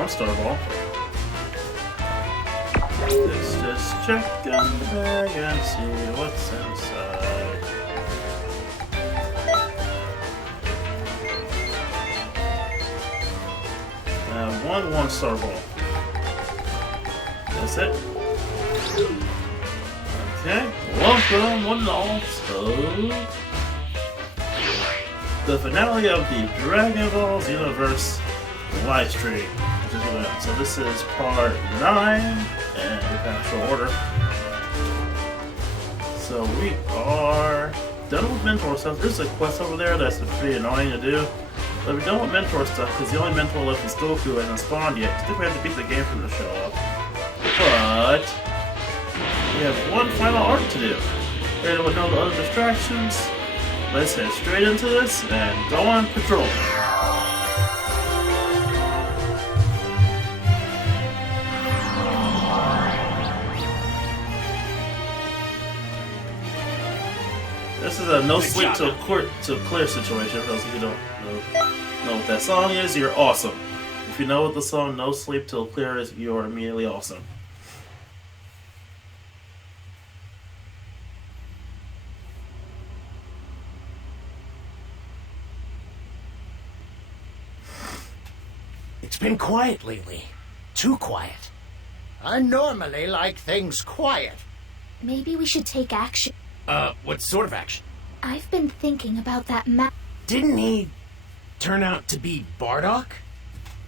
1-star ball. Let's just check the bag and see what's inside. One 1-star ball. That's it. Okay, welcome one and all to the finale of the Dragon Ball Xenoverse Livestream. So this is part 9, and in actual order. So we are done with mentor stuff. There's a quest over there that's pretty annoying to do. But we're done with mentor stuff because the only mentor left is Goku hasn't spawned yet. I think we have to beat the game for him to show up. But we have one final arc to do. Ready with no other distractions? Let's head straight into this and go on patrol. This is a no sleep till clear situation. For those of you who don't know what that song is, you're awesome. If you know what the song "No Sleep Till Clear" is, you're immediately awesome. It's been quiet lately. Too quiet. I normally like things quiet. Maybe we should take action. What sort of action? I've been thinking about that map. Didn't he turn out to be Bardock?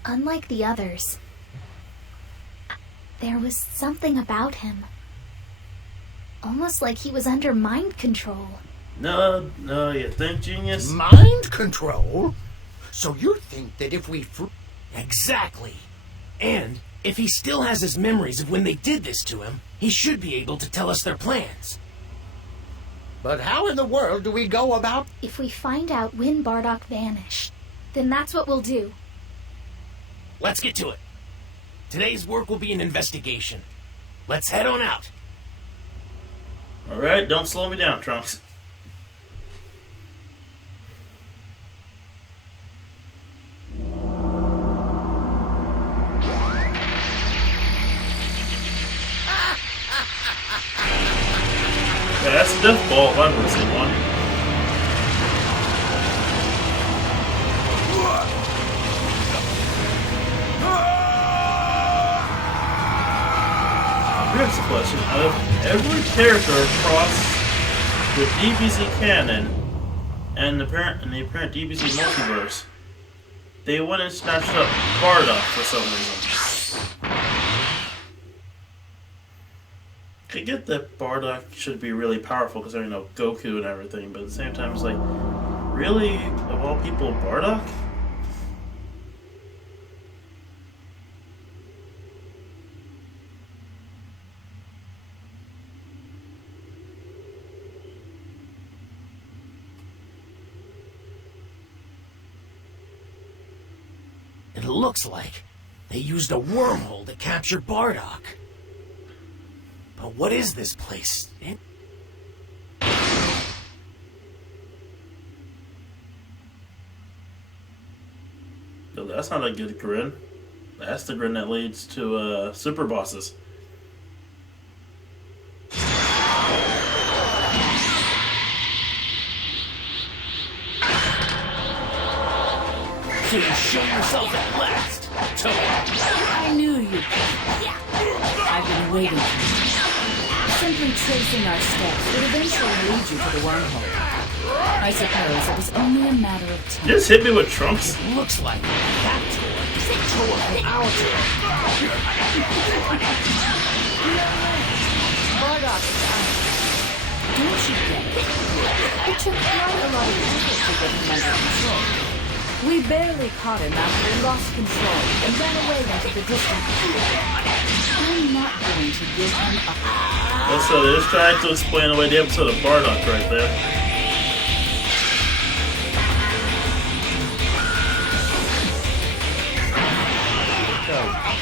Unlike the others, there was something about him. Almost like he was under mind control. No, you think, genius? Mind control? So you think that if we... Exactly. And if he still has his memories of when they did this to him, he should be able to tell us their plans. But how in the world do we go about... If we find out when Bardock vanished, then that's what we'll do. Let's get to it. Today's work will be an investigation. Let's head on out. Alright, don't slow me down, Trunks. Yeah, that's a death ball if I've ever seen one. Here's the question. Out of every character across the DBZ canon and the apparent DBZ multiverse, they went and snatched up Bardock for some reason. I get that Bardock should be really powerful because I know Goku and everything, but at the same time, it's like, really, of all people, Bardock? It looks like they used a wormhole to capture Bardock. But what is this place? No, that's not a good grin. That's the grin that leads to super bosses. So you show yourself at last, Toad. I knew you'd come. I've been waiting for you. Simply tracing our steps would eventually lead you to the wormhole. I suppose it was only a matter of time. You just hit me with Trunks. It looks like that toy is the toe of the our toy. Bardock is out. Don't you get it? It took quite a lot of effort to get him under control. We barely caught him after he lost control and ran away into the distant field. I'm not going to give him a... So they're just trying to explain away the episode of Bardock right there.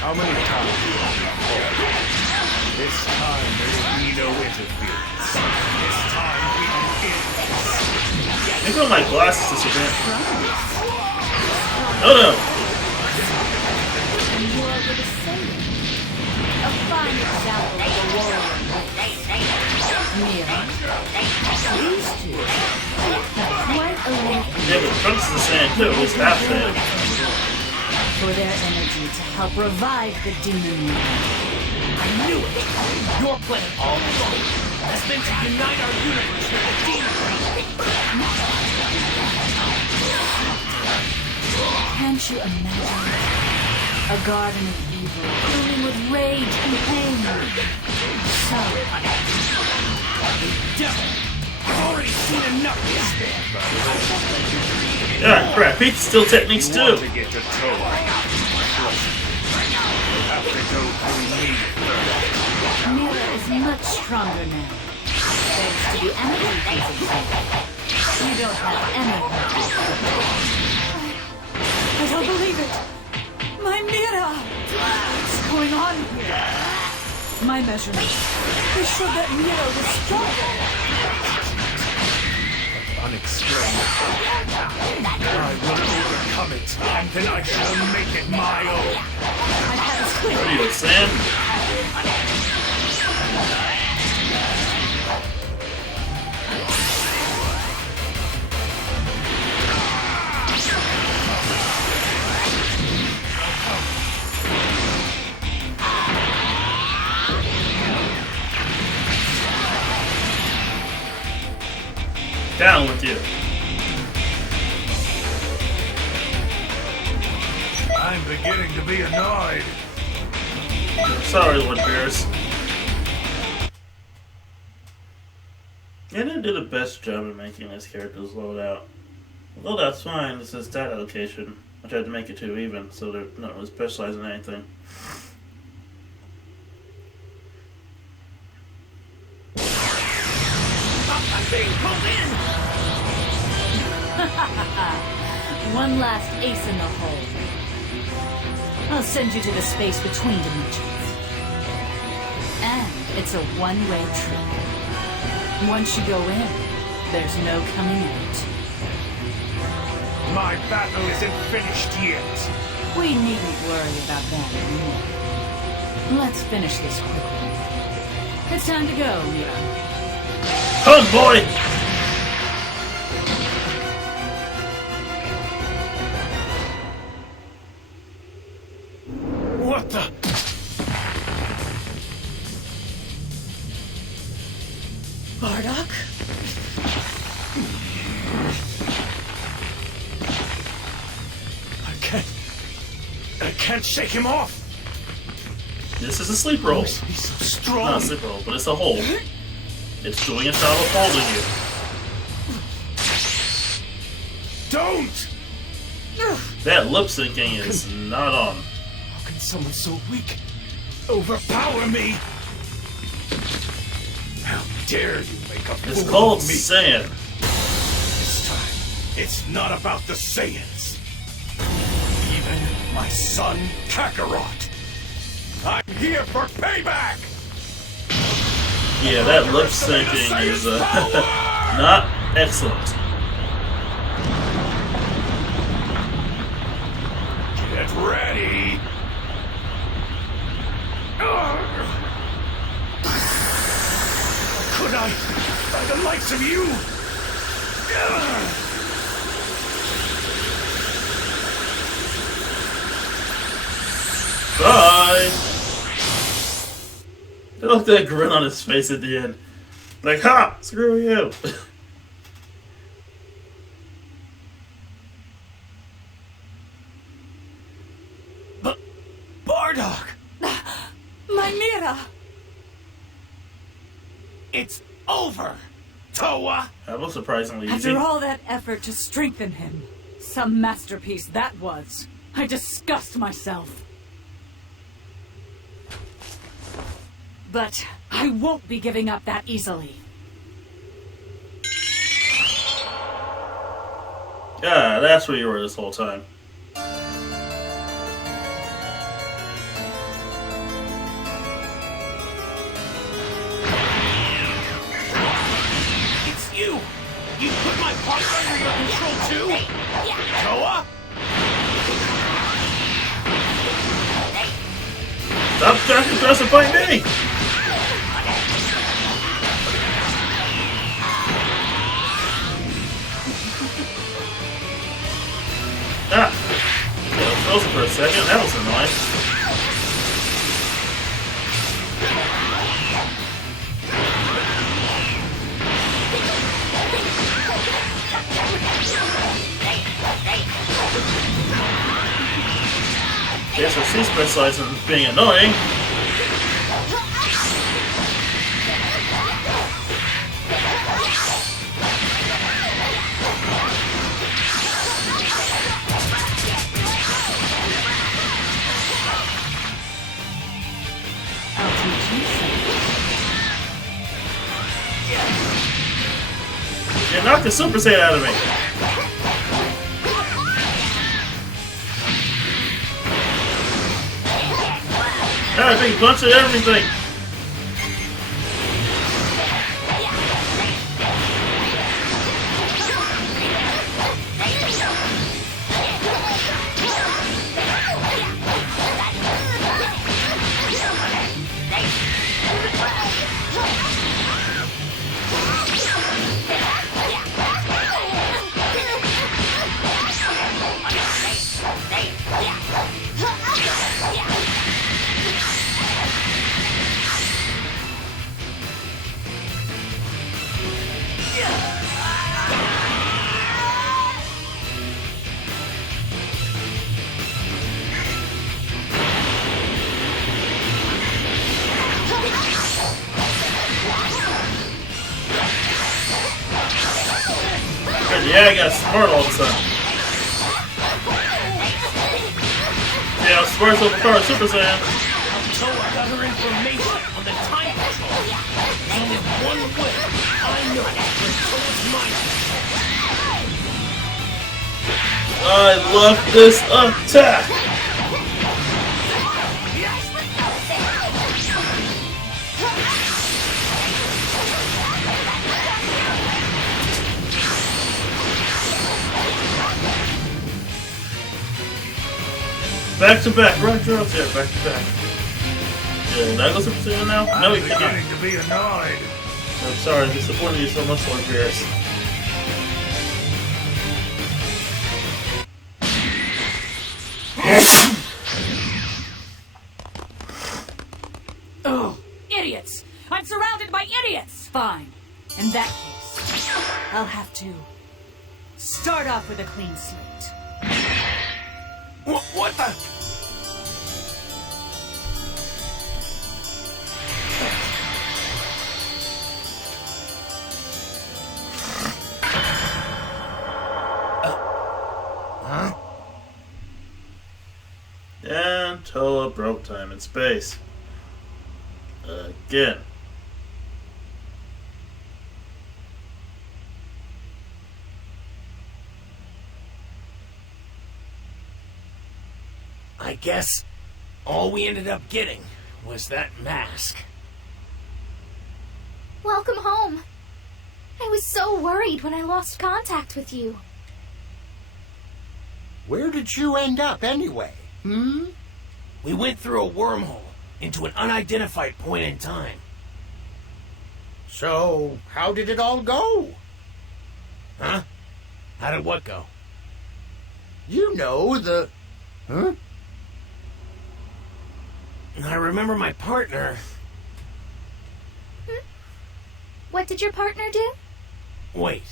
How many times do you want to fall? This time there will be no interference. This time we begin. I got my glasses to Savannah. Oh no! damage too, at least half damage. For their energy to help revive the demon world. I knew it! Your plan all along has been to unite our universe with the demon world. Can't you imagine? A garden of evil, blooming with rage and pain. So, Devil! I've already seen enough of this man! Yeah, crap, Pete's still techniques You too. want to get to Toa. You'll have to go through me first. Mira is much stronger now. Thanks to the energy concentrator. You don't have any hope. I don't believe it! My Mira! What's going on here? My measurements, they showed that Mira was stronger. Unexplained. I will overcome it, and then I shall make it my own. My path is clear. What are you, Sam? Down with you. I'm beginning to be annoyed. Sorry, Lord Beers. They didn't do the best job of making this character's loadout. Although that's fine, this is stat allocation. I tried to make it too even, so they're not really specialized in anything. I'm being pulled in! One last ace in the hole. I'll send you to the space between dimensions. And it's a one-way trip. Once you go in, there's no coming out. My battle isn't finished yet. We needn't worry about that anymore. Let's finish this quickly. It's time to go, Mira. Come, boy! What the? Bardock? I can't shake him off! This is a sleep roll. He's so strong! Not a sleep roll, but it's a hold. It's doing its job of holding you. Don't! That lip syncing is not on. How can someone so weak overpower me? How dare you make a It's fool called of me? Saiyan. This time, it's not about the Saiyans. Even my son, Kakarot. I'm here for payback! Yeah, that lip syncing is not excellent. Get ready! Could I, by the likes of you? Bye! Look at that grin on his face at the end. Like, ha! Screw you! Bardock! My Mira! It's over! Toa! That was surprisingly easy. After all that effort to strengthen him, some masterpiece that was. I disgust myself. But I won't be giving up that easily. Yeah, that's where you were this whole time. It's you! You put my partner under your control too? Toa? Stop trying to fight me! frozen for a second. That was annoying. Okay, so she specializes in being annoying. You knocked the Super Saiyan out of me. Got a big bunch of everything. Yeah, I got smart all of a sudden. Yeah, smart so far, Super Saiyan. Altoa got her information on the time control. There's only one way I know Altoa's mind. I love this attack. Back to back, right? Yeah, back to back. Yeah, did I go Super Saiyan now? No, I'm we cannot. beginning to be annoyed. I'm sorry, I'm disappointing you so much, Lord Beerus. Oh, idiots! I'm surrounded by idiots! Fine. In that case, I'll have to start off with a clean slate. What the? Huh? And Toa broke time and space. Again. I guess all we ended up getting was that mask. Welcome home. I was so worried when I lost contact with you. Where did you end up anyway? We went through a wormhole into an unidentified point in time. So, how did it all go? Huh? How did what go? You know, Huh? I remember my partner. What did your partner do? Wait.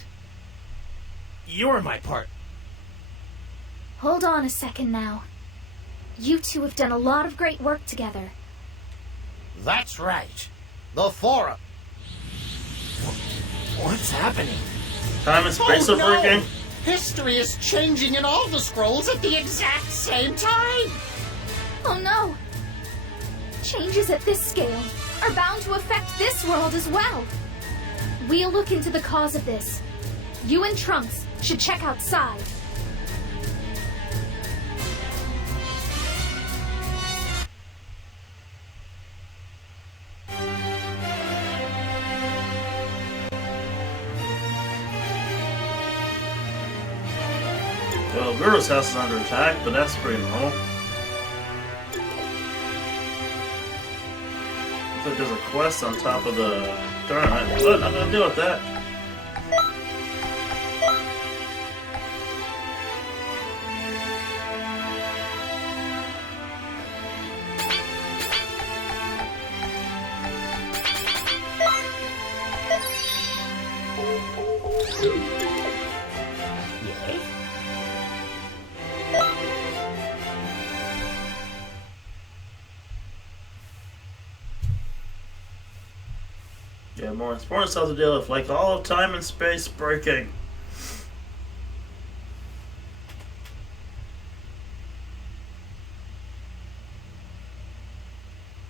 You're my part. Hold on a second now. You two have done a lot of great work together. That's right. The Forum. What's happening? Time and space are breaking. History is changing in all the scrolls at the exact same time! Oh no! Changes at this scale are bound to affect this world as well. We'll look into the cause of this. You and Trunks should check outside. Well, Guru's house is under attack, but that's pretty normal. Looks like there's a quest on top of the tournament, but I'm gonna deal with that. Yeah, more important stuff to deal with, like all of time and space breaking.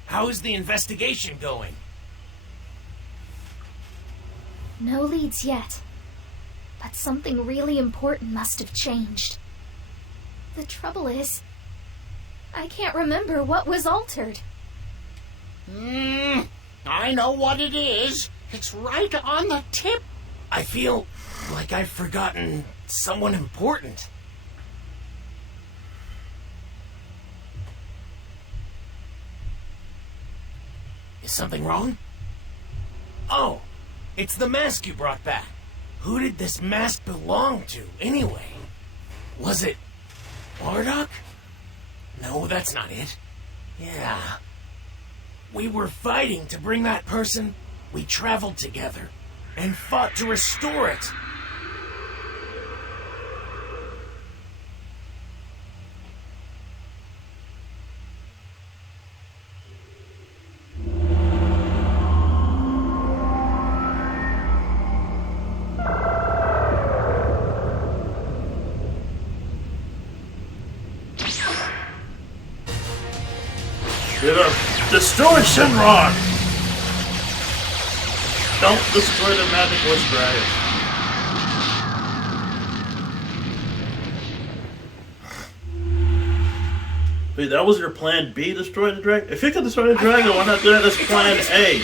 How is the investigation going? No leads yet. But something really important must have changed. The trouble is, I can't remember what was altered. I know what it is. It's right on the tip. I feel like I've forgotten someone important. Is something wrong? Oh, it's the mask you brought back. Who did this mask belong to, anyway? Was it Bardock? No, that's not it. Yeah. We were fighting to bring that person. We traveled together and fought to restore it. Destroy Shenron! Don't destroy the magic voice dragon. Wait, that was your plan B, destroy the dragon? If you could destroy the dragon, why not do that as plan A?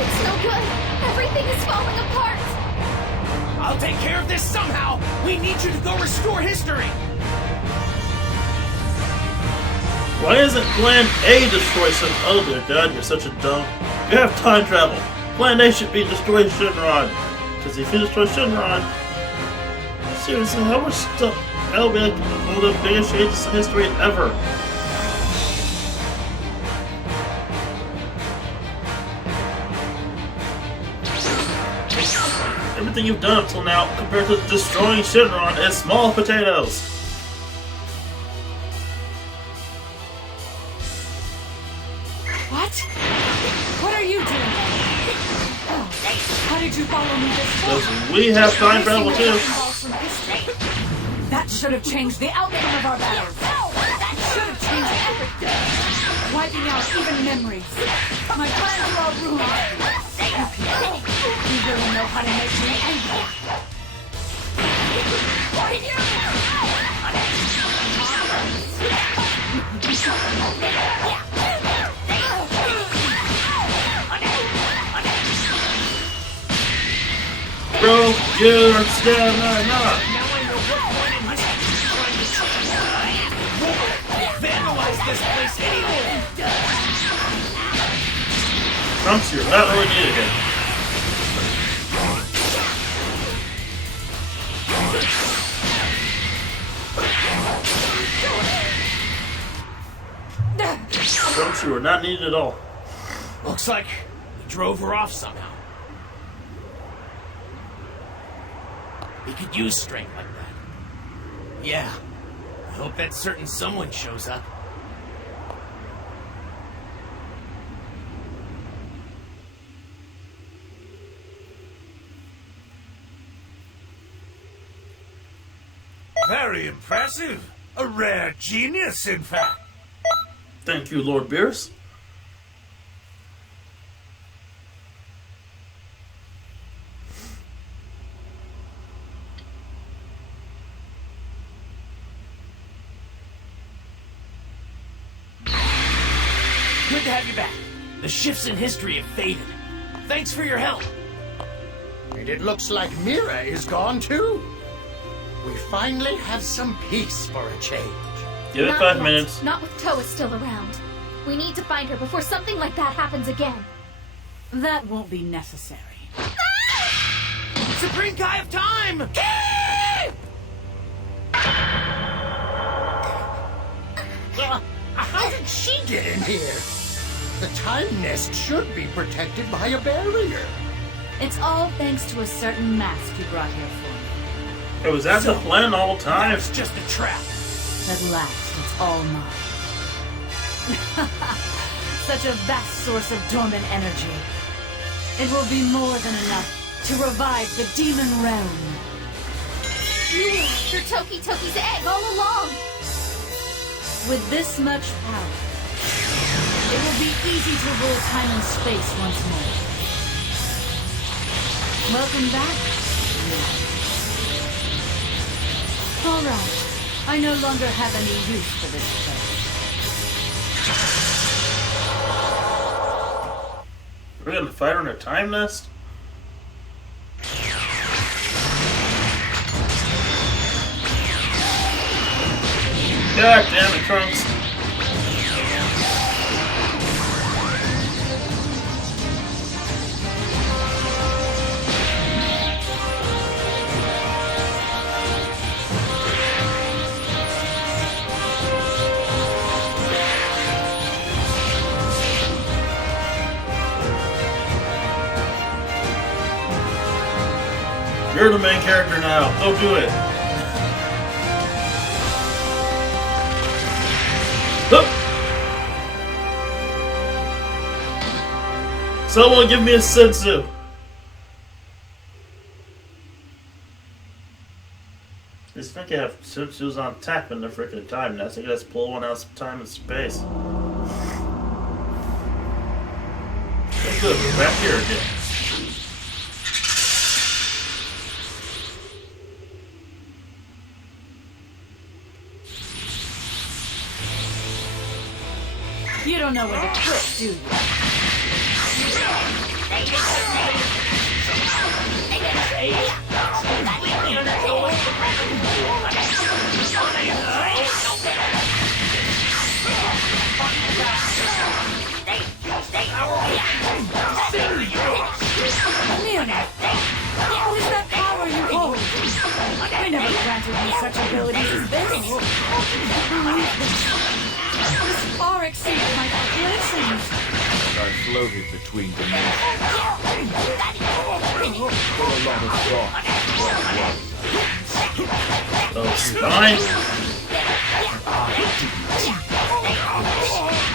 It's no good. Everything is falling apart. I'll take care of this somehow. We need you to go restore history. Why isn't Plan A destroy some? Oh dear God, you're such a dumb. You have time travel. Plan A should be destroy Shenron. Because if you destroy Shenron, seriously, how much stuff? That'll be like one of the biggest changes in history ever. Everything you've done up till now compared to destroying Shenron is small potatoes. What are you doing? How did you follow me this far? We have time travel too. That should have changed the outcome of our battles. That should have changed everything. Wiping out even memories. My plans are all ruined. You really know how to make me angry. Bro, you understand or not? Vandalize this place anyway. Trunks, you're not really needed here. Trunks, you are not needed at all. Looks like we drove her off somehow. We could use strength like that. Yeah. I hope that certain someone shows up. Very impressive. A rare genius, in fact. Thank you, Lord Beerus. Good to have you back. The shifts in history have faded. Thanks for your help. And it looks like Mira is gone too. We finally have some peace for a change. Give it Not 5 yet. minutes. Not with Toa still around. We need to find her before something like that happens again. That won't be necessary. Supreme Kai of Time! How did she get in here? The time nest should be protected by a barrier. It's all thanks to a certain mask you brought here for me. It was that the plan all the time. It's just a trap. At last, it's all mine. such a vast source of dormant energy. It will be more than enough to revive the demon realm. You're Toki Toki's egg all along! With this much power, it will be easy to rule time and space once more. Welcome back. Alright, I no longer have any use for this place. We're gonna fight on a time nest? God damn it, Trunks. You're the main character now. Go do it. Look. Someone give me a sensu. I think I have sensus on tap in the freaking time nest. I guess pull one out of time and space. That's good. We're back here again. You don't know when to quit, do you? Leonard, what is that power you hold? I never granted you such abilities as this. This far exceeds my calculations. I floated between dimensions. For a lot of thought. Oh, spine.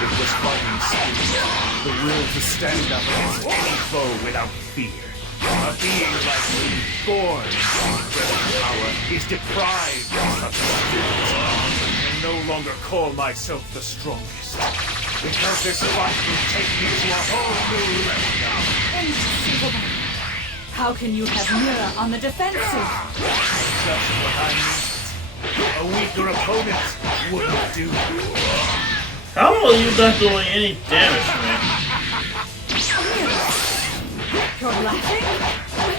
It was fighting spirit. The will to stand up against any foe without fear. A being like me, born into incredible power, is deprived of such a spirit. I can no longer call myself the strongest. Because this fight will take me to a whole new level now. Inconceivable. How can you have Mira on the defensive? Just what I need. A weaker opponent wouldn't do. How are you not doing any damage to me? You're laughing?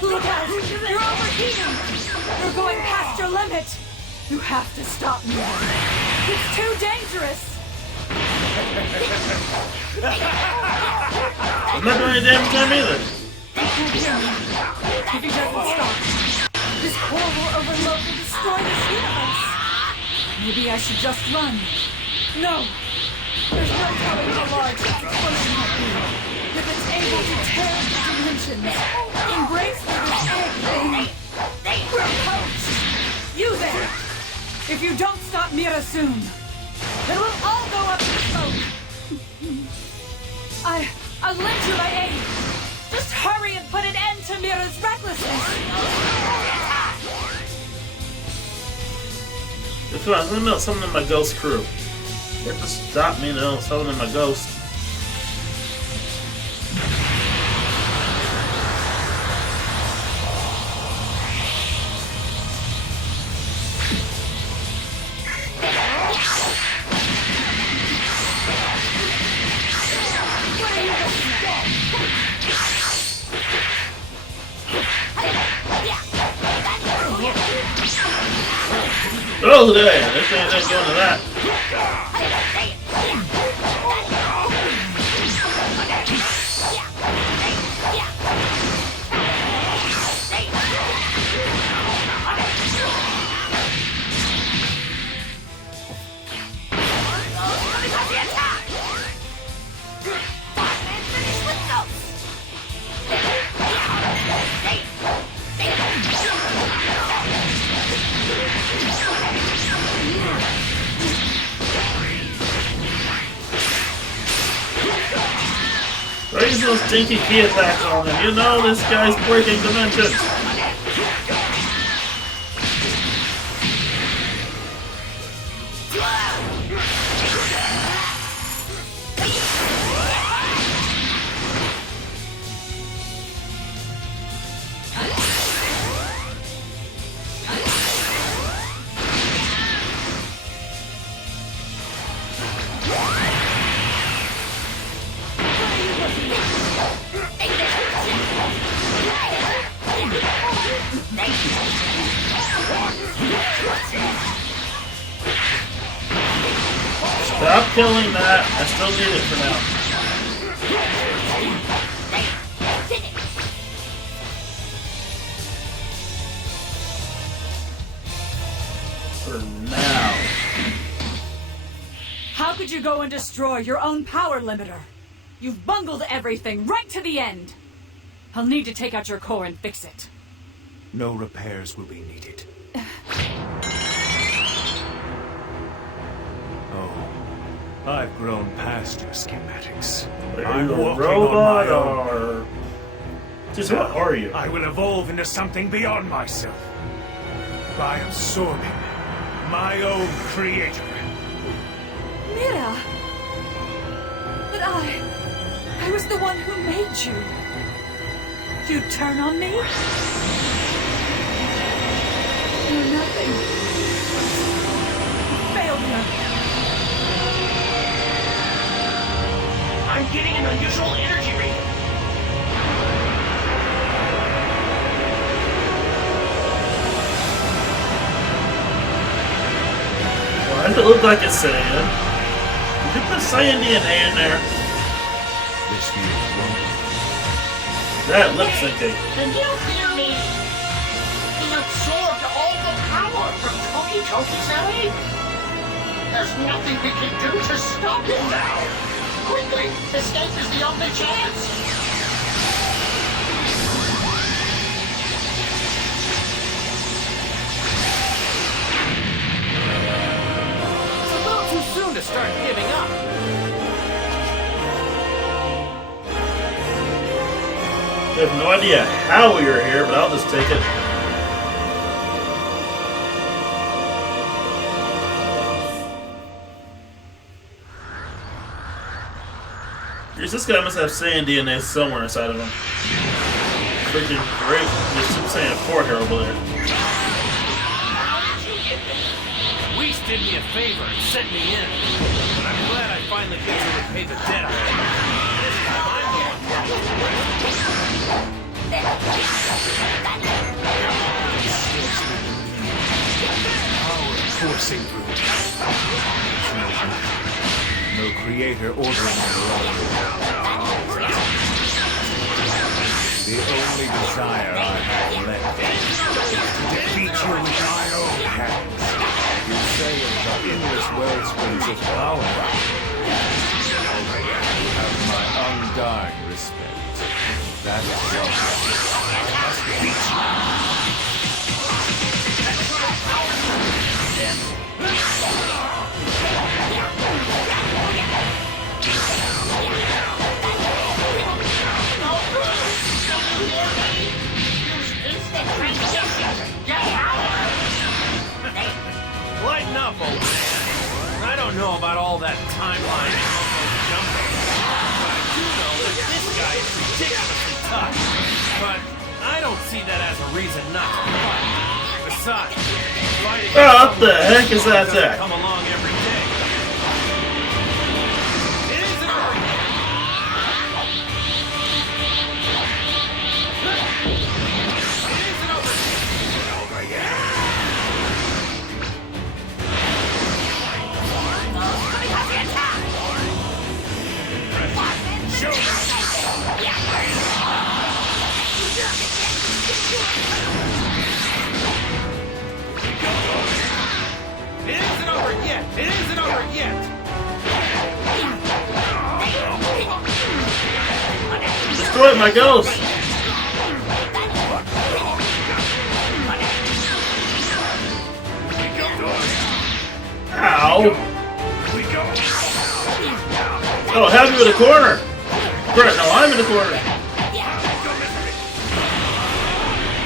Look out! You're overheating! You're going past your limit! You have to stop me. It's too dangerous! I'm not doing any damage to him either. He can't hear me. If he doesn't stop, this horrible overload will destroy this universe. Maybe I should just run. No! There's no telling how large its explosion might be. If it's able to tear the dimensions, embrace this egg thing, we're poached! You there! If you don't stop Mira soon, it will all go up in smoke! I'll lend you my aid! Just hurry and put an end to Mira's recklessness! Come on, let me know something in my ghost crew. You have to stop me, something in my ghost. Oh, there! This ain't going to that. those stinky key attacks on him. You know this guy's breaking dimensions. Stop killing that. I still need it for now. For now. How could you go and destroy your own power limiter? You've bungled everything right to the end. I'll need to take out your core and fix it. No repairs will be needed. Oh, I've grown past your schematics. I'm Are you a walking robot on my own. or... Just what are you? I will evolve into something beyond myself. By absorbing my own creator. Mira! But I was the one who made you. You'd turn on me? You're nothing. Failure. I'm getting an unusual energy reading. Why does it look like it's Saiyan? Did you put Saiyan DNA in there? This feels wrong. That lip syncing. Can you hear me? He absorbed all the power from Toki Toki's eye. There's nothing we can do to stop him now. Quickly, escape is the only chance. It's a little too soon to start giving up. I have no idea how we are here, but I'll just take it. This guy must have Saiyan DNA somewhere inside of him. Freaking great. There's some Saiyan 4 here over there. Whis did me a favor and sent me in. But I'm glad I finally get to repay the debt I owe. This time I'm the one Coursing through. No creator ordering the wrong. The only desire I have left is to defeat you with my own hands. You say of the endless wellsprings of power. You have my undying respect. That is your I must beat you. Lighten up, old man. I don't know about all that timeline and jumping, but I do know that this guy is ridiculously tough. But I don't see that as a reason not to fight. Besides, fighting Oh, what the heck is that doesn't there? come along every day. It isn't over yet. It isn't over yet. It isn't over yet! It isn't over yet! Destroy my ghost! Ow! Oh, have you in the corner! Right, now I'm in the corner.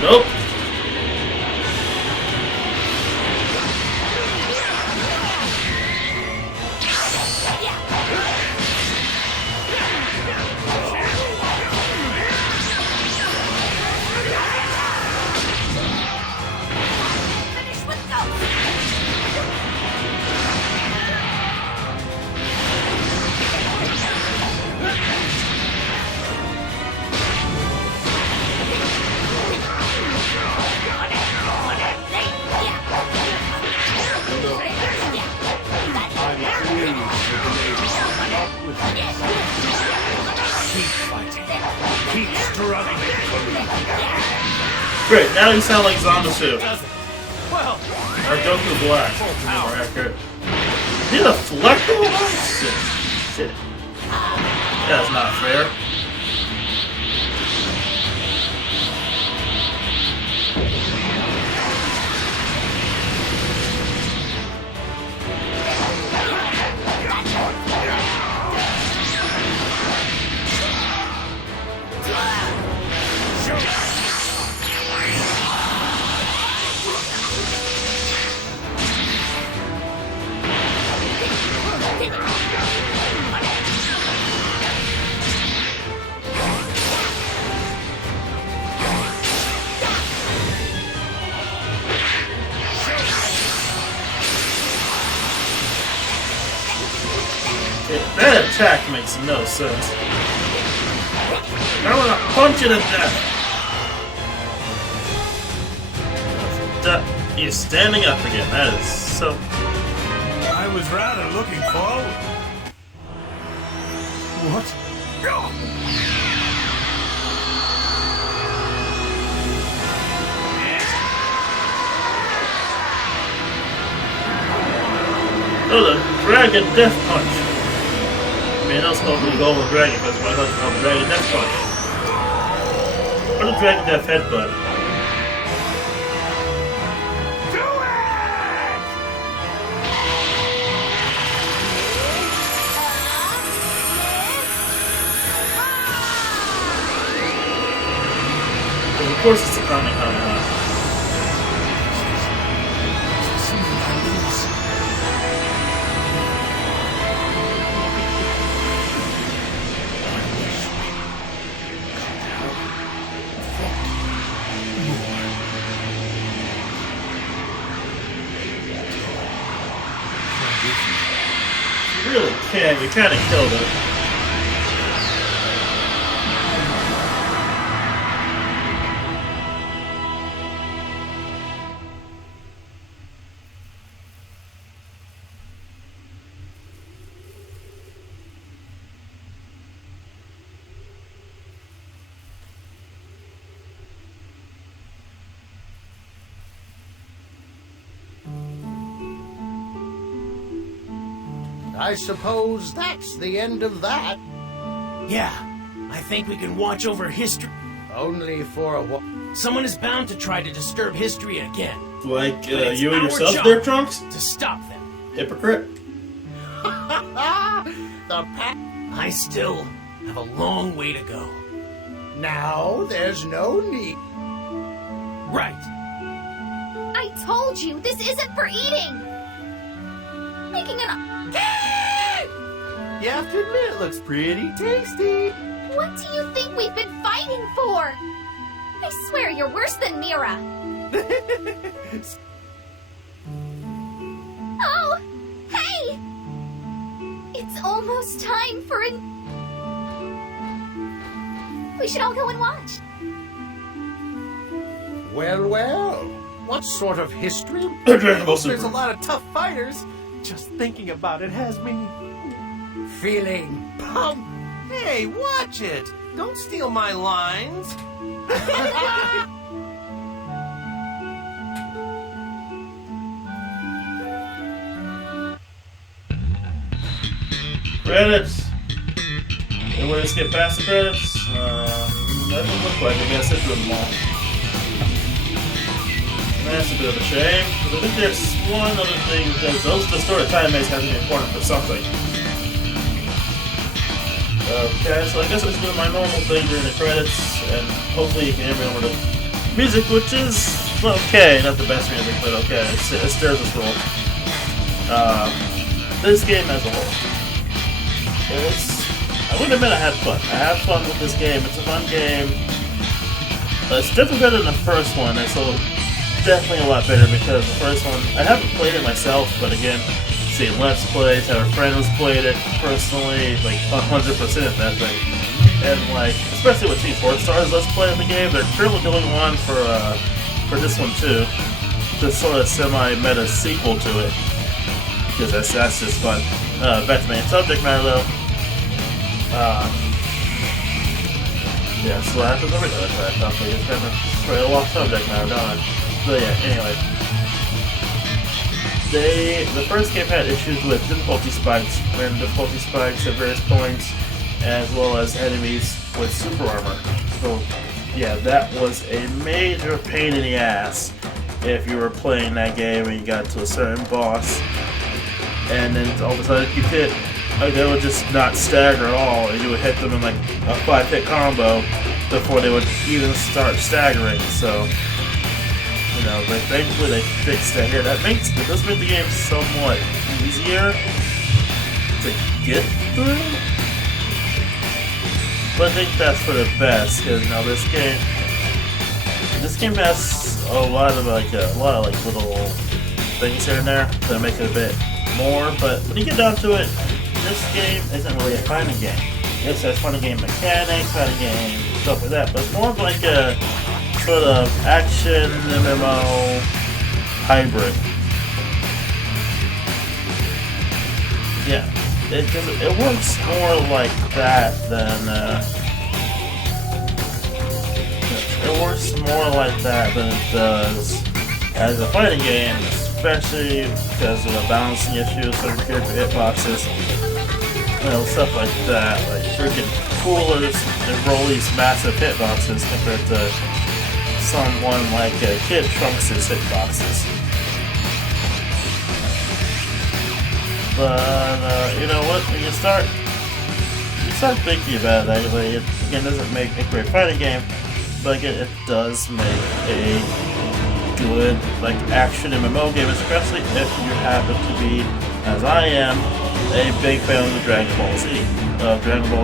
Nope. Great, now you sound like Xenoverse. Well, Or Goku Black. To be more accurate. Did a Flecto? Shit. That's not fair. That attack makes no sense. I wanna punch you to death. He's standing up again. That is so. I was rather looking forward. What? Oh, the Dragon Death Punch. I mean, that's called the Golden Dragon, but it's called the Dragon Death Punch. Or the Dragon Death Headbutt. Of course it's a Kamehameha. You really can, you kinda killed it. I suppose that's the end of that. yeah. I think we can watch over history. Only for a while. Someone is bound to try to disturb history again. Like, It's you and our yourself job there, Trunks? to stop them. Hypocrite. The I still have a long way to go. Now there's no need. Right. I told you, this isn't for eating! Making an... You have to admit it looks pretty tasty. What do you think we've been fighting for? I swear you're worse than Mira. Oh, hey! It's almost time for a... We should all go and watch. Well, well. What sort of history? Dragon Ball Super. There's a lot of tough fighters. Just thinking about it has me... Feeling pumped. Hey, watch it. Don't steal my lines. Credits. And we'll just get past the credits. Doesn't look like it. I guess I through them all. That's a bit of a shame. But I think there's one other thing, because those the story time has to be important for something. Okay, so I guess I should do my normal thing during the credits, and hopefully you can hear me over the music, which is okay, not the best music, but okay, it stirs us roll. This game as a whole, I wouldn't admit I had fun. I had fun with this game. It's a fun game. It's definitely better than the first one. It's definitely a lot better because the first one, I haven't played it myself, but again, seeing Let's Plays, having friends played it personally, like 100% of that thing. And like, especially with Team 4 Stars Let's Play of the game, they're currently doing one for this one too. This sort of semi-meta sequel to it. Because that's just fun. Back to main subject matter though. Yeah, so that happens every time I try to talk, but it's kind of straight off subject matter, don't I? But yeah, anyway. The first game had issues with difficulty spikes, when difficulty spikes at various points, as well as enemies with super armor. So yeah, that was a major pain in the ass if you were playing that game and you got to a certain boss, and then all of a sudden you hit, like they would just not stagger at all, and you would hit them in like a 5-hit combo before they would even start staggering. So, you know, but thankfully they fixed that here. That does make the game somewhat easier to get through. But I think that's for the best, because now this game has a lot of little things here and there to make it a bit more. But when you get down to it, this game isn't really a fighting game. Yes, it has fighting game mechanics, fighting game stuff like that, but it's more of like a sort of action MMO hybrid. Yeah, it works more like that than it does as a fighting game, especially because of the balancing issues, certain character hitboxes, stuff like that, like freaking coolers and roll these massive hitboxes compared to someone like Kid Trunks' hitboxes. But you know what? When you start thinking about it, actually, it again doesn't make a great fighting game, but again, it does make a good action MMO game, especially if you happen to be, as I am, a big fan of the Dragon Ball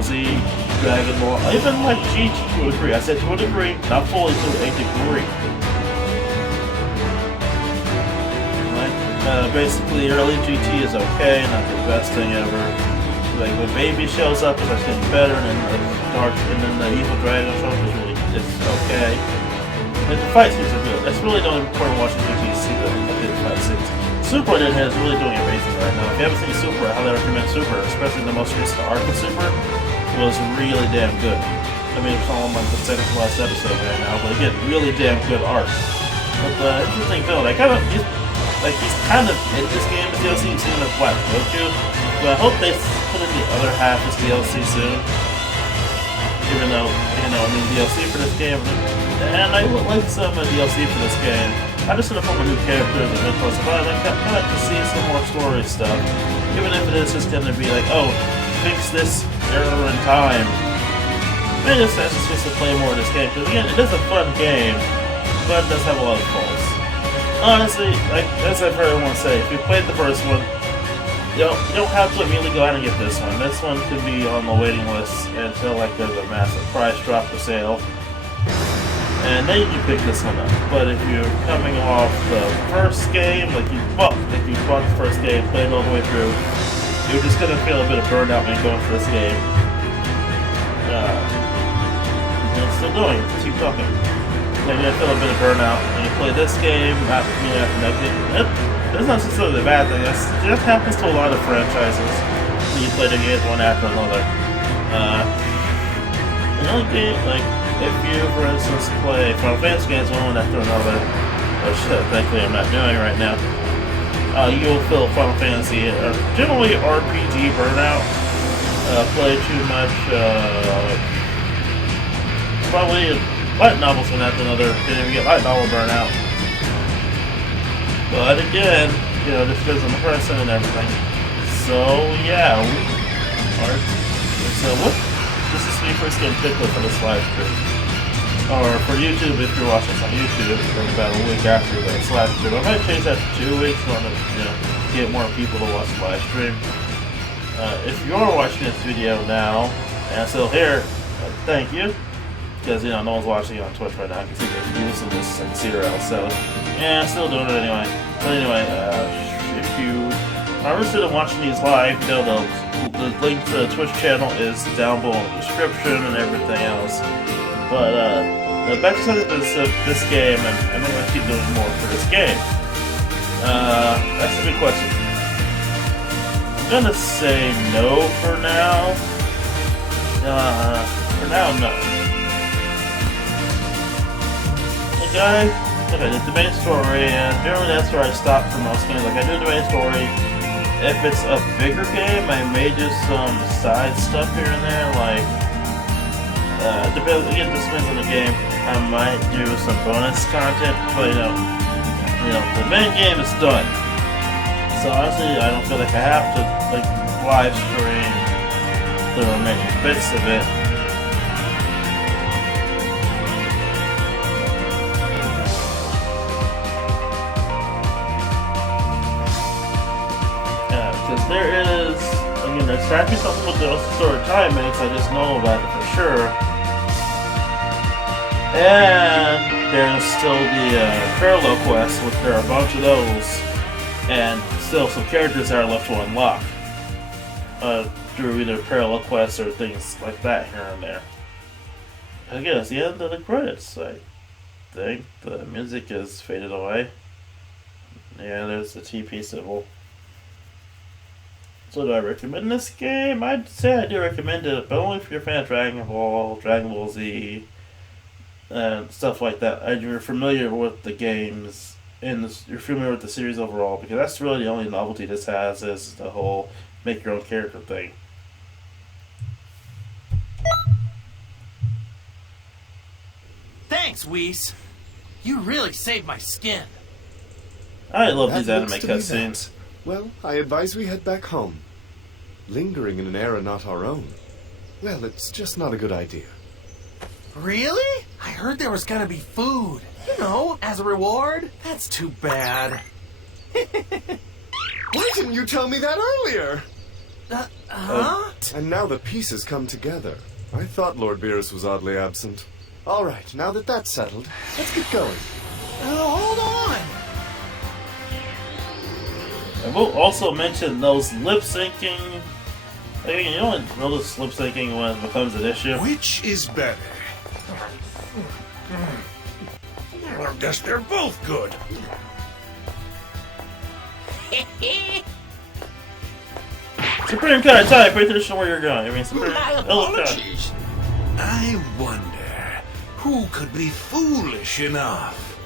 Z, Dragon Ball, even like GT to a degree. I said to a degree, not fully, to a degree. Basically, early GT is okay, not the best thing ever. Like when Baby shows up, it's getting better, and then the Evil Dragon shows up, it's okay. And the fight scenes are good. That's really the only important watching GT to see the fight scenes. Super is really doing amazing right now. If you haven't seen Super, I highly recommend Super, especially the most recent arc of Super. It was really damn good. I mean, it's all on the second to last episode right now, but again, really damn good art. But the interesting though, he's kind of in this game as DLC. He's seen Black Goku, but I hope they put in the other half as DLC soon. Even though, DLC for this game, and I would like some DLC for this game. I just want to form a new character in the Mentors, but I'd like to see some more story stuff. Even if it is just going to be like, oh, fix this error in time. Maybe that's just to play more of this game, because again, it is a fun game, but it does have a lot of faults. Honestly, as I've heard everyone say, if you played the first one, you don't have to immediately go out and get this one. This one could be on the waiting list until there's a massive price drop for sale. And then you can pick this one up. But if you're coming off the first game, like you bought the first game, played it all the way through, you're just gonna feel a bit of burnout when you're going for this game. And it's still going. Just keep talking. You're gonna feel a bit of burnout when you play this game after that game. That's not necessarily a bad thing. That happens to a lot of franchises. When you play the game one after another. The only game, if you, for instance, play Final Fantasy games one after another, which thankfully I'm not doing right now, you'll feel Final Fantasy, generally RPG burnout, play too much, probably light novels one after another, and you get light novel burnout. But again, just because I'm a person and everything. So yeah, what this is me first getting picked up for this live stream. Or for YouTube, if you're watching this on YouTube, it's about a week after this live stream. I might change that to 2 weeks. I want to, get more people to watch the live stream. If you are watching this video now and still here, thank you. Because, no one's watching it on Twitch right now. I can see the views of this in CRL, so, yeah, I'm still doing it anyway. But anyway, if you are interested in watching these live, the link to the Twitch channel is down below in the description and everything else. But, back to this game, and I'm going to keep doing more for this game. That's a good question. I'm gonna say no for now. For now, no. Okay, I did the main story, and generally that's where I stop for most games. Like, I do the main story. If it's a bigger game, I may do some side stuff here and there, like, again, this depends on the game. I might do some bonus content, but, the main game is done. So honestly, I don't feel like I have to, live stream the remaining bits of it. Because there is, again, there's trying to be something with the story time minutes, I just know about it for sure. And there's still the parallel quests, which there are a bunch of those, and still some characters that are left to unlock through either parallel quests or things like that here and there. Again, it's the end of the credits. I think the music is faded away. Yeah, there's the TP symbol. So do I recommend this game? I'd say I do recommend it, but only if you're a fan of Dragon Ball Z, and stuff like that. And you're familiar with the games, and you're familiar with the series overall, because that's really the only novelty this has, is the whole make your own character thing. Thanks, Whis. You really saved my skin. I love That these anime looks to be cutscenes. Well, I advise we head back home. Lingering in an era not our own. Well, it's just not a good idea. Really? I heard there was gonna be food. As a reward? That's too bad. Why didn't you tell me that earlier? Huh? And now the pieces come together. I thought Lord Beerus was oddly absent. All right, now that that's settled, let's get going. Hold on. I will also mention those lip syncing. You know when notice lip syncing when it becomes an issue? Which is better? I guess they're both good. Supreme kind of type, right there, show where you're going. I mean, Supreme. My apologies. I wonder who could be foolish enough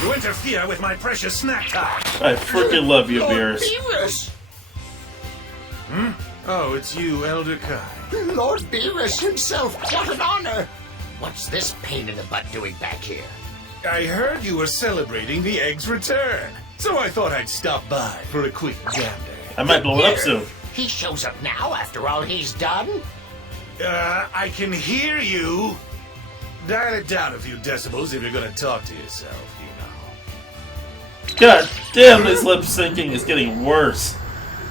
to interfere with my precious snack time. I freaking love you, Lord Beerus. Beerus! Oh, it's you, Elder Kai. Lord Beerus himself! What an honor! What's this pain in the butt doing back here? I heard you were celebrating the egg's return, so I thought I'd stop by for a quick gander. I might blow it up soon. He shows up now after all he's done? I can hear you. Dial it down a few decibels if you're gonna talk to yourself, God damn, this lip syncing is getting worse.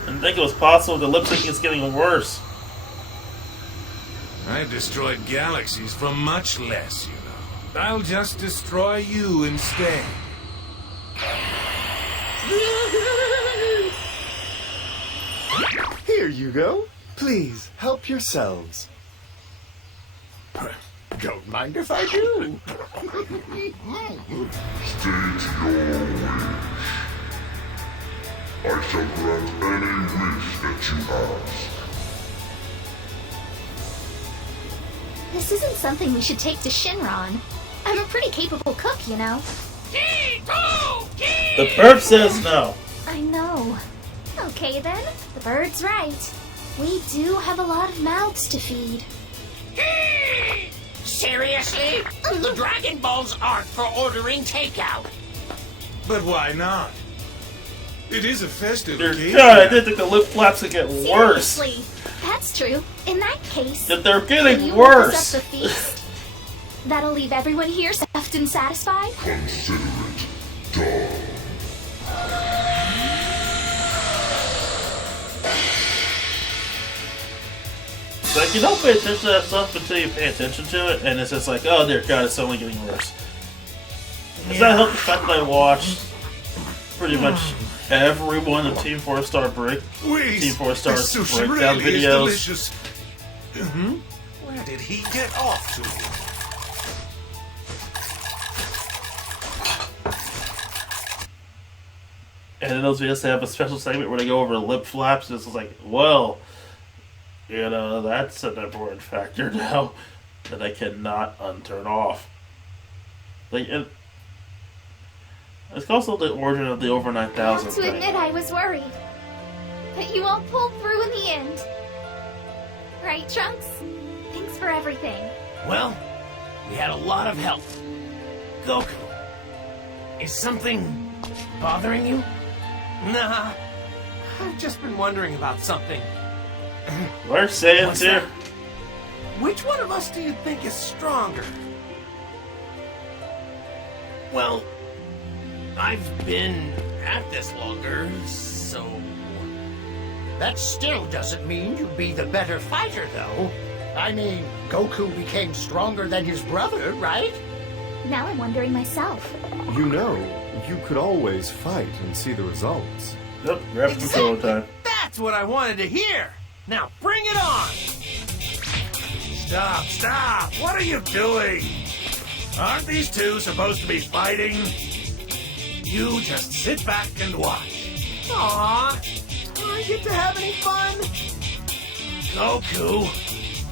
I didn't think it was possible. The lip syncing is getting worse. I've destroyed galaxies for much less, I'll just destroy you instead. Here you go. Please, help yourselves. Don't mind if I do. State your wish. I shall grant any wish that you ask. This isn't something we should take to Shinron. I'm a pretty capable cook, you know. The perp says no. I know. Okay then, the bird's right. We do have a lot of mouths to feed. Seriously? The Dragon Balls aren't for ordering takeout. But why not? It is a festive Dear occasion. God, I did think the lip flaps would get worse. Seriously, that that's true. In that case, That they're will getting you worse. open up the feast? That'll leave everyone here stuffed and satisfied? Consider it done. Like, you don't pay attention to that stuff until you pay attention to it, and it's just like, oh dear God, it's only getting worse. Does that help the fact that I watched pretty much every one of Team 4 Star Team 4 Star's breakdown videos? Where did he get off to? And in those videos, they have a special segment where they go over lip flaps, and it's like, well, you know, that's an important factor now that I cannot unturn off. Like, it's also the origin of the over I 9,000 have to thing. admit I was worried. But you all pulled through in the end. Right, Trunks? Thanks for everything. Well, we had a lot of help. Goku, is something bothering you? Nah, I've just been wondering about something. We're saying What's here. that? Which one of us do you think is stronger? Well, I've been at this longer, so... That still doesn't mean you'd be the better fighter, though. I mean, Goku became stronger than his brother, right? Now I'm wondering myself. You know, you could always fight and see the results. Yep, grab the controller time. That's what I wanted to hear! Now bring it on! Stop, stop! What are you doing? Aren't these two supposed to be fighting? You just sit back and watch. Aww, do I get to have any fun? Goku,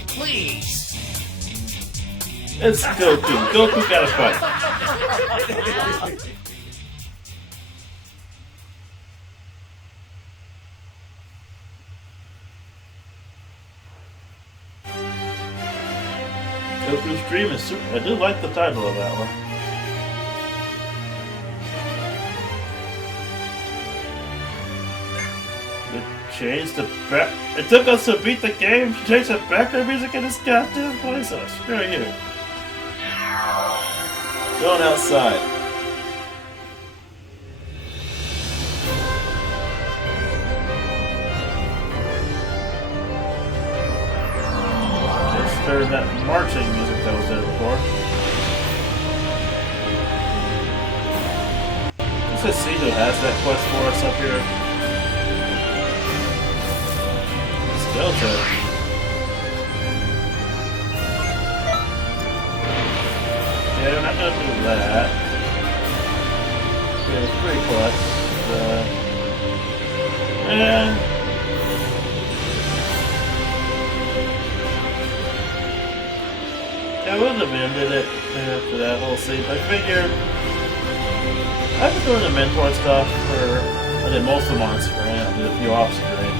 please. It's Goku. Goku gotta fight. Goku's Dream is super. I do like the title of that one. They changed the back. It took us to beat the game to change the background music in this goddamn place. Oh, screw you. Going outside. Let's turn that marching music that was there before. Let's just see who has that quest for us up here. Skeleton. Yeah, we're not gonna do that. Okay, it's pretty close. And I would have ended it after that whole scene. I figured I've been doing the mentor stuff for I did most of them on screen. I did a few off screen.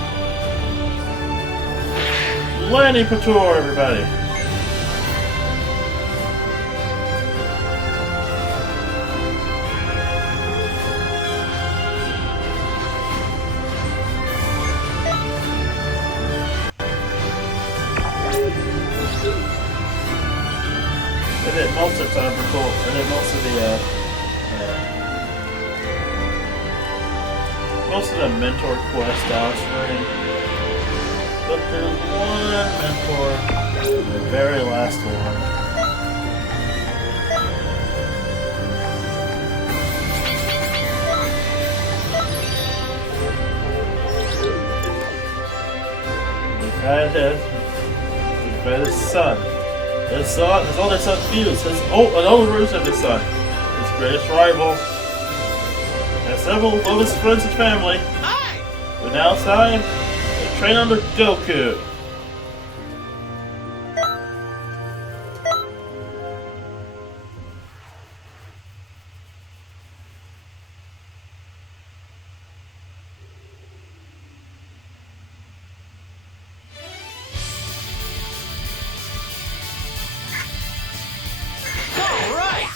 Landing Pator, everybody. I did most of the time for cool. I did most of the mentor quest off screen. But there's one mentor, the very last one. We've had his son. His son, his older son Fuse, an older version of his son, his greatest rival, and several of his friends and family. Hi! But now it's time to train under Goku. Alright!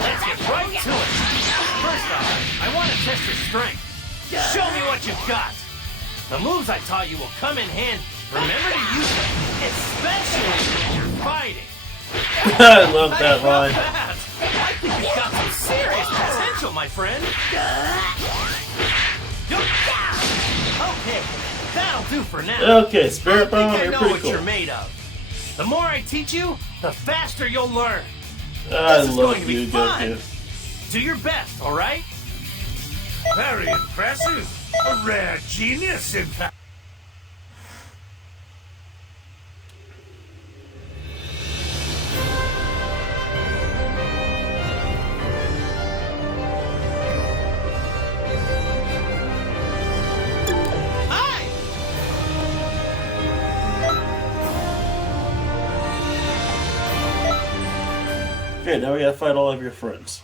Let's get right to it! First off, I want to test your strength. Show me what you've got! The moves I taught you will come in handy. Remember to use them, especially when you're fighting. I love that line. I think you've got some serious potential, my friend. Okay, that'll do for now. Okay, Spirit Bomb, I you're know pretty what cool. you're made of. The more I teach you, the faster you'll learn. I This is going love to be you, fun. Goku. Do your best, all right? Very impressive. A rare genius, in fact. Hi! Okay, now we gotta fight all of your friends.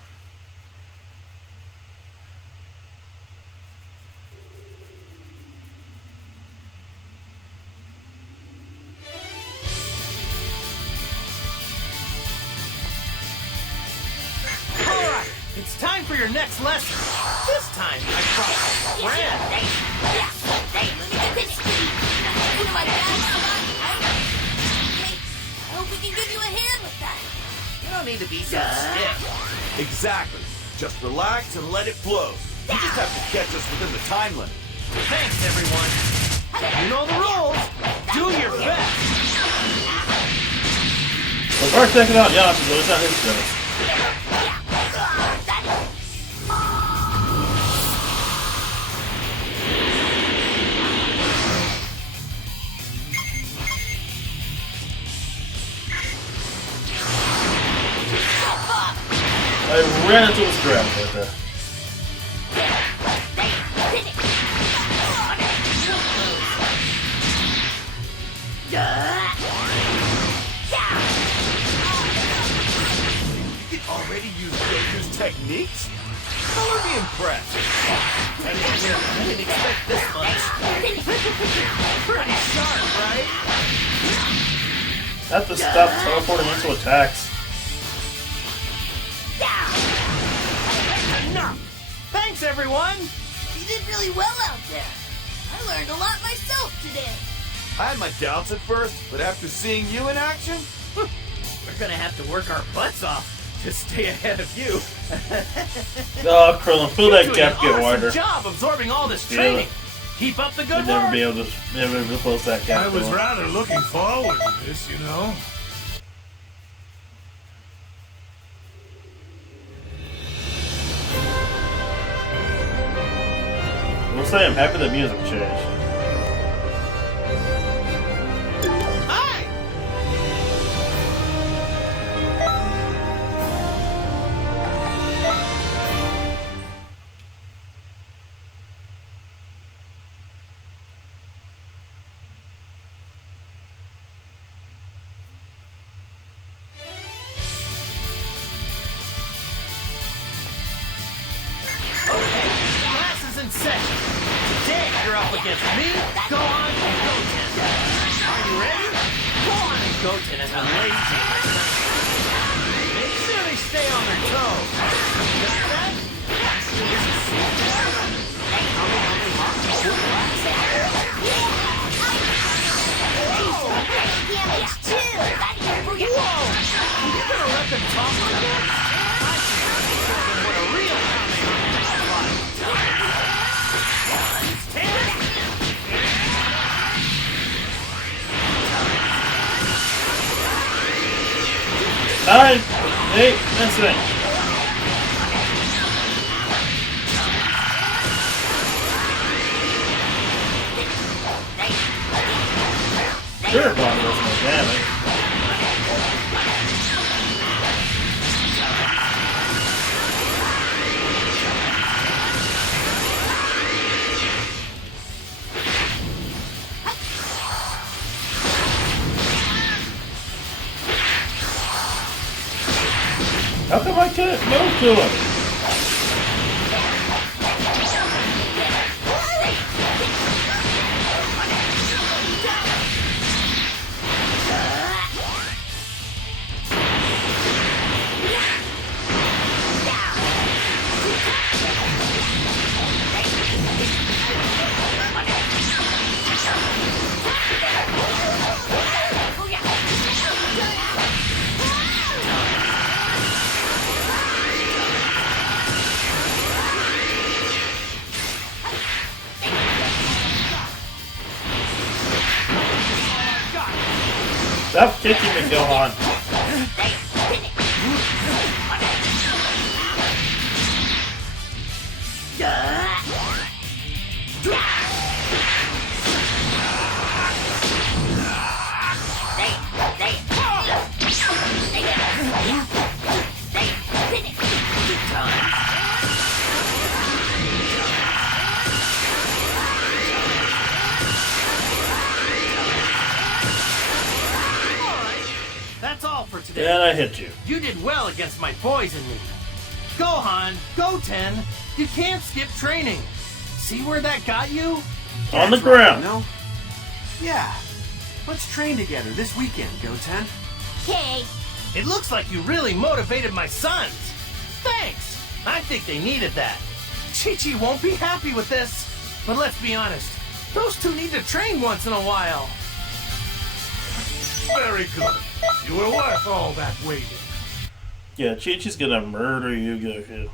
Alright, it's time for your next lesson. This time I brought a friend. Hey, let me get this. Into my bag, Hey, I hope we can give you a hand with that. You don't need to be so stiff. Exactly. Just relax and let it flow. You just have to catch us within the time limit. Thanks, everyone. You know the rules. Do your best. So first taking out Yamcha, but it's not his turn. I ran into his ground right there. You can already use Goku's techniques? I'll be impressed. I didn't expect this much. Pretty sharp, right? Have to stop teleporting into attacks. Enough. Thanks, everyone. You did really well out there. I learned a lot myself today. I had my doubts at first, but after seeing you in action, We're gonna have to work our butts off to stay ahead of you. Oh, Krillin, feel that You're gap doing get an wider. awesome job absorbing all this Yeah. training. Keep up the good We'd never work. be able to close that gap. I was going. rather looking forward to this, you know. I will say I'm happy the music changed. Hi. Okay, class is in session. Today you're up against me, Gohan, and Goten. Are you ready? Gohan and Goten have been lazy. Make sure they stay on their toes. Got that? Whoa! You're gonna let them talk like that? I should show them what a real Nine, 8, missing. Spirit Bomb does no damage. How come I can't move to him? Stop kicking me, Gohan. That's all for today. And I hit you. You did well against my poison move. Gohan, Goten, you can't skip training. See where that got you? On the ground. No? Yeah. Let's train together this weekend, Goten. Okay. It looks like you really motivated my sons. Thanks. I think they needed that. Chi-Chi won't be happy with this. But let's be honest. Those two need to train once in a while. Very good. You were worth all that waiting. Yeah, Chi-Chi's gonna murder you, Goku.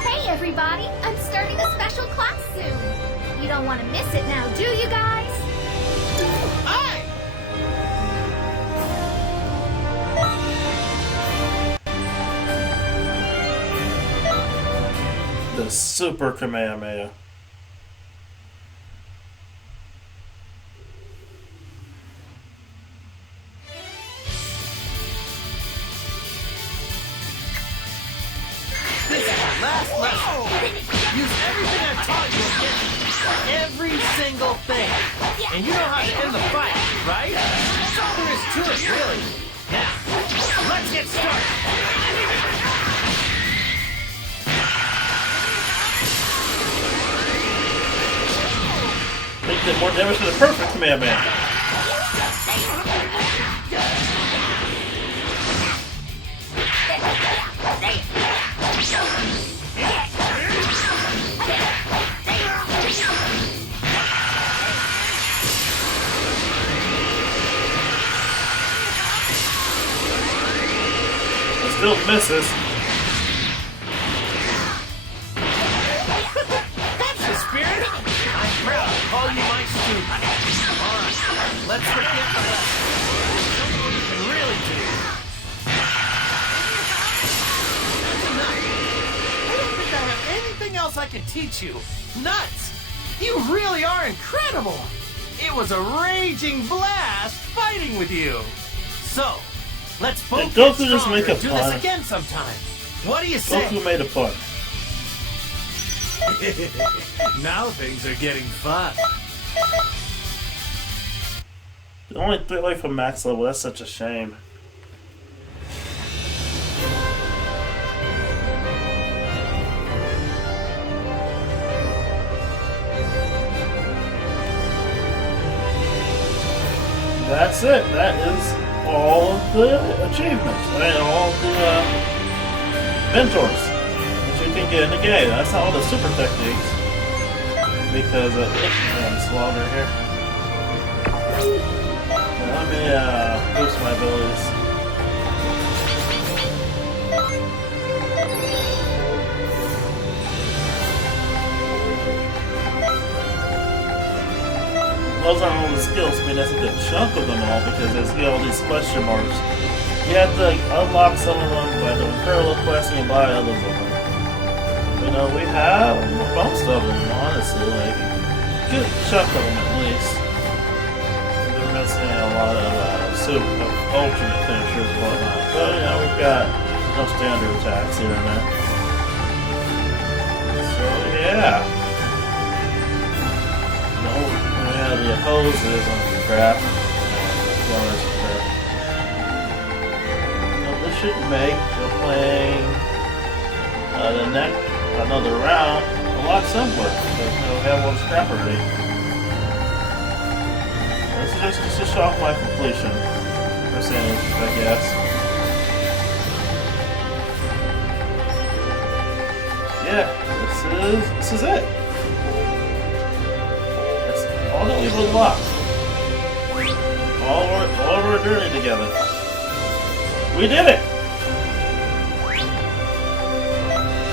Hey everybody, I'm starting a special class soon. You don't want to miss it now, do you guys? Aye! The Super Kamehameha. This is the last lesson. Use everything I've taught you again. Every single thing. And you know how to end the fight, right? That's all there is to it, really. Now, let's get started. They did more damage than the perfect Kamehameha. It still misses. That's the spirit. I'm proud to call you my student. All right, let's forget the lesson. Show me what you can really do. That's enough. I don't think I have anything else I can teach you. Nuts! You really are incredible. It was a raging blast fighting with you. So, let's both Goku get just stronger make a and do this pun. again sometime. What do you say? Goku made a pun. Now things are getting fun. Only 3 away from max level, that's such a shame. That's it. That is all of the achievements. I mean, all of the mentors that you can get in the game. That's all the super techniques. Because I'm slaughter here. Let me boost my abilities. Those aren't all the skills. I mean, that's a good chunk of them all because there's all these question marks. You have to unlock some of them by doing parallel questing and buy others of them. You know, we have most of them, honestly, like a good chunk of them at least. They're missing a lot of alternate finishers and whatnot. But, you know, we've got no standard attacks here and there. So, yeah. The opposes on the crap. This should make playing another round a lot simpler because we have one scrap already. This is just off my completion percentage, I guess. Yeah, this is it. All that we've unlocked. All of our journey together. We did it!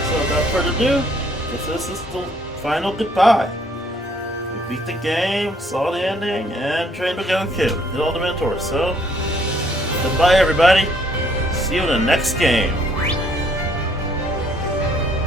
So without further ado, this is the final goodbye. We beat the game, saw the ending, and trained with Goku. Did all the mentors. So, goodbye everybody. See you in the next game.